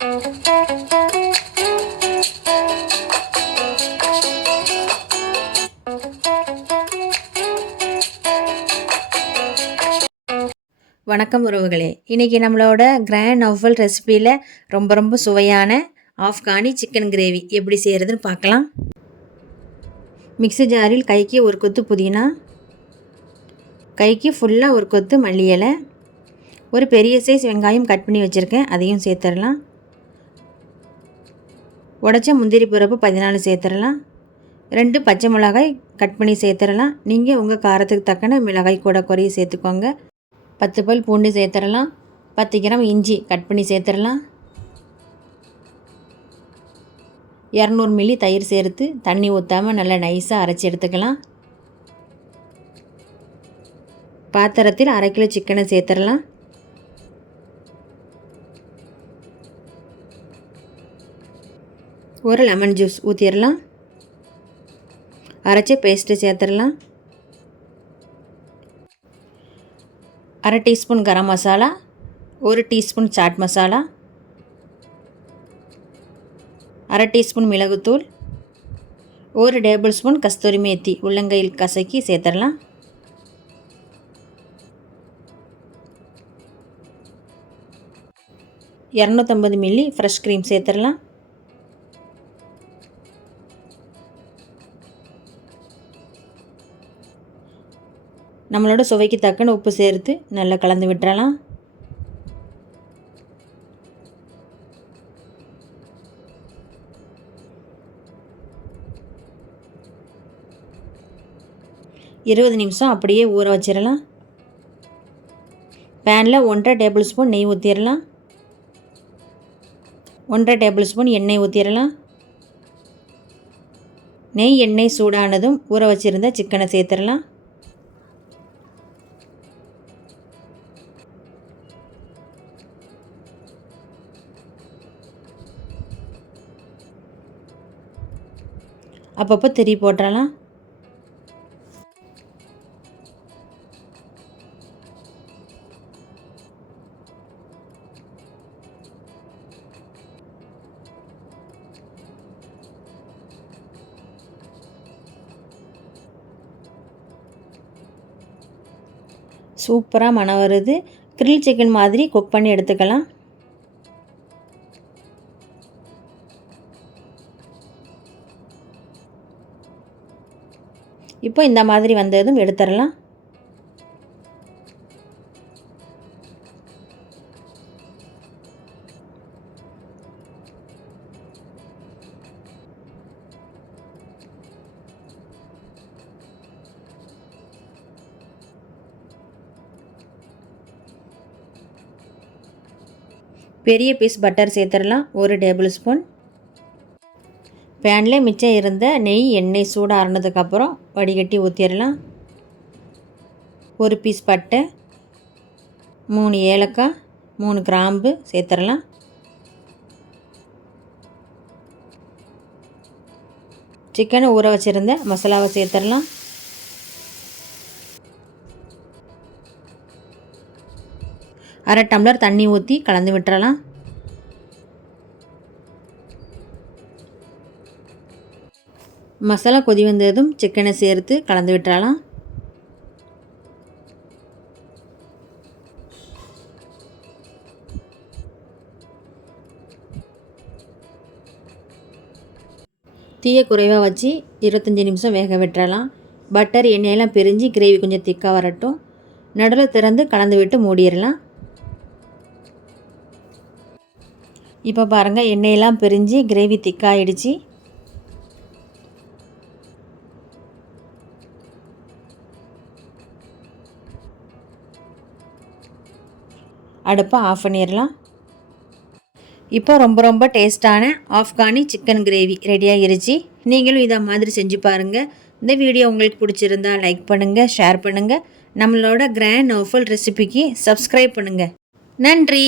வணக்கம் உறவுகளே, இன்றைக்கி நம்மளோட கிராண்ட் நவ்ஃபல் ரெசிபியில் ரொம்ப சுவையான ஆஃப்கானி சிக்கன் கிரேவி எப்படி செய்கிறதுன்னு பார்க்கலாம். மிக்ஸி ஜாரில் கைக்கு ஒரு கொத்து புதினா, கைக்கு ஃபுல்லாக ஒரு கொத்து மல்லி இலை, ஒரு பெரிய சைஸ் வெங்காயம் கட் பண்ணி வச்சுருக்கேன், அதையும் சேர்த்துடலாம். உடைச்ச முந்திரி பருப்பு 14 சேர்த்துடலாம். 2 பச்சை மிளகாய் கட் பண்ணி சேர்த்துடலாம். நீங்கள் உங்கள் காரத்துக்கு தக்கன மிளகாய் கூட குறைய சேர்த்துக்கோங்க. 10 பல் பூண்டு சேர்த்துடலாம். 10 கிராம் இஞ்சி கட் பண்ணி சேர்த்துடலாம். 200 மில்லி தயிர் சேர்த்து தண்ணி ஊற்றாமல் நல்லா நைஸாக அரைச்சி எடுத்துக்கலாம். பாத்திரத்தில் 1/2 கிலோ சிக்கனை சேர்த்துடலாம். ஒரு லெமன் ஜூஸ் ஊற்றிடலாம். அரைச்ச பேஸ்ட்டு சேர்த்துடலாம். 1/2 teaspoon garam masala, 1 teaspoon chaat masala, 1/2 teaspoon மிளகுத்தூள், 1 டேபிள் ஸ்பூன் கஸ்தூரி மேத்தி உள்ளங்கையில் கசக்கி சேர்த்துடலாம். $250 மில்லி ஃப்ரெஷ் க்ரீம் சேர்த்துடலாம். நம்மளோட சுவைக்கு தக்கன உப்பு சேர்த்து நல்லா கலந்து விட்டுறலாம். இருபது நிமிஷம் அப்படியே ஊற வச்சிடலாம். பேனில் 1/2 டேபிள் ஸ்பூன் நெய் ஊற்றிடலாம். 1/2 டேபிள் ஸ்பூன் எண்ணெய் ஊற்றிடலாம். நெய் எண்ணெய் சூடானதும் ஊற வச்சுருந்த சிக்கனை சேர்த்துடலாம். அப்பப்போ திரி போட்டுறலாம். சூப்பராக மணம் வருது. கிரில் சிக்கன் மாதிரி குக் பண்ணி எடுத்துக்கலாம். இப்போ இந்த மாதிரி வந்ததும் எடுத்துடலாம். பெரிய பீஸ் பட்டர் சேர்த்துடலாம். 1 டேபிள் ஸ்பூன். பேனில் மிச்சம் இருந்த நெய் எண்ணெய் சூடாறினதுக்கப்புறம் வடிகட்டி ஊற்றிடலாம். 1 பீஸ் பட்டை, 3 ஏலக்காய், 3 கிராம்பு சேர்த்துடலாம். சிக்கனை ஊற வச்சுருந்த மசாலாவை சேர்த்துடலாம். அரை டம்ளர் தண்ணி ஊற்றி கலந்து விட்டுறலாம். மசாலா கொதி வந்ததும் சிக்கனை சேர்த்து கலந்து விட்டுறலாம். தீயை குறைவாக வச்சு 25 நிமிஷம் வேக விட்டுறலாம். பட்டர் எண்ணெயெல்லாம் பிரிஞ்சு கிரேவி கொஞ்சம் திக்காக வரட்டும். நடுவில் திறந்து கலந்து விட்டு மூடிடலாம். இப்போ பாருங்கள், எண்ணெயெல்லாம் பிரிஞ்சு கிரேவி திக்காகிடுச்சு. அடுப்பை ஆஃப் பண்ணிடலாம். இப்போ ரொம்ப டேஸ்ட்டான ஆஃப்கானி சிக்கன் கிரேவி ரெடி ஆகிருச்சு. நீங்களும் இதை மாதிரி செஞ்சு பாருங்கள். இந்த வீடியோ உங்களுக்கு பிடிச்சிருந்தா லைக் பண்ணுங்கள், ஷேர் பண்ணுங்கள். நம்மளோட கிராண்ட் நவ்ஃபல் ரெசிபிக்கு சப்ஸ்கிரைப் பண்ணுங்கள். நன்றி.